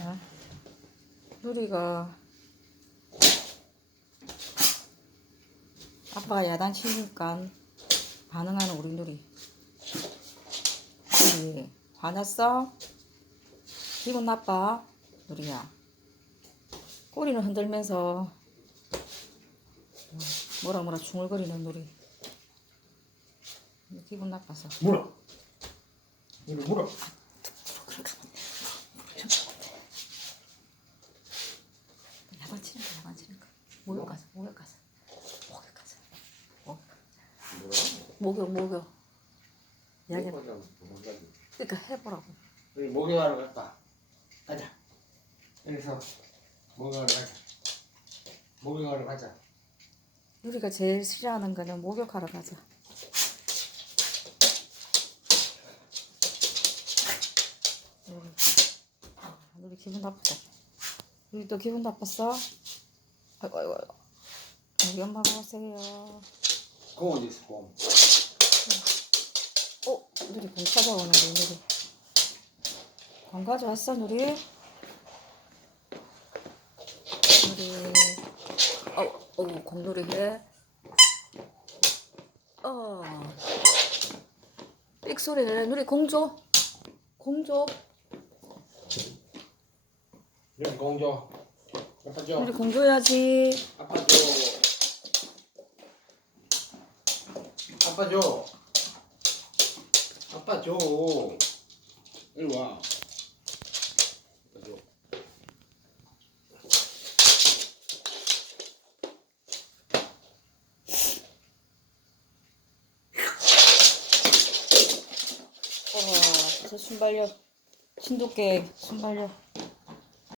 자, 누리가 아빠가 야단치니까 반응하는 우리 누리. 누리 화났어? 기분 나빠? 누리야. 꼬리는 흔들면서 뭐라 뭐라 중얼거리는 누리. 기분 나빠서. 물어. 이리 물어. 야단 거, 거. 목욕 가서, 목욕 가서, 목욕 가서, 목욕. 목욕, 목욕. 이야기. 그러니까 해보라고. 우리 목욕하러 갔다. 가자. 여기서 목욕하러 가자. 목욕하러 가자. 우리가 제일 싫어하는 거는 목욕하러 가자. 우리, 아, 우리 기분 나쁘다. 우리 또 기분 나빴어? 아이고 아이고 아이고. 우리 엄마가 오세요. 공 어디 있어 공? 어, 누리 공 찾아오는데 누리. 공 가져왔어 누리? 누리. 어, 어, 공놀이 해. 어. 삑 소리 내. 누리 공 줘. 공 줘. 여기 공 줘. 아빠 줘. 누리 공 줘야지. 아빠 줘. 아빠 줘. 아빠 줘. 이리 와. 아빠 줘. 어, 저 순발력. 신도깨 순발력.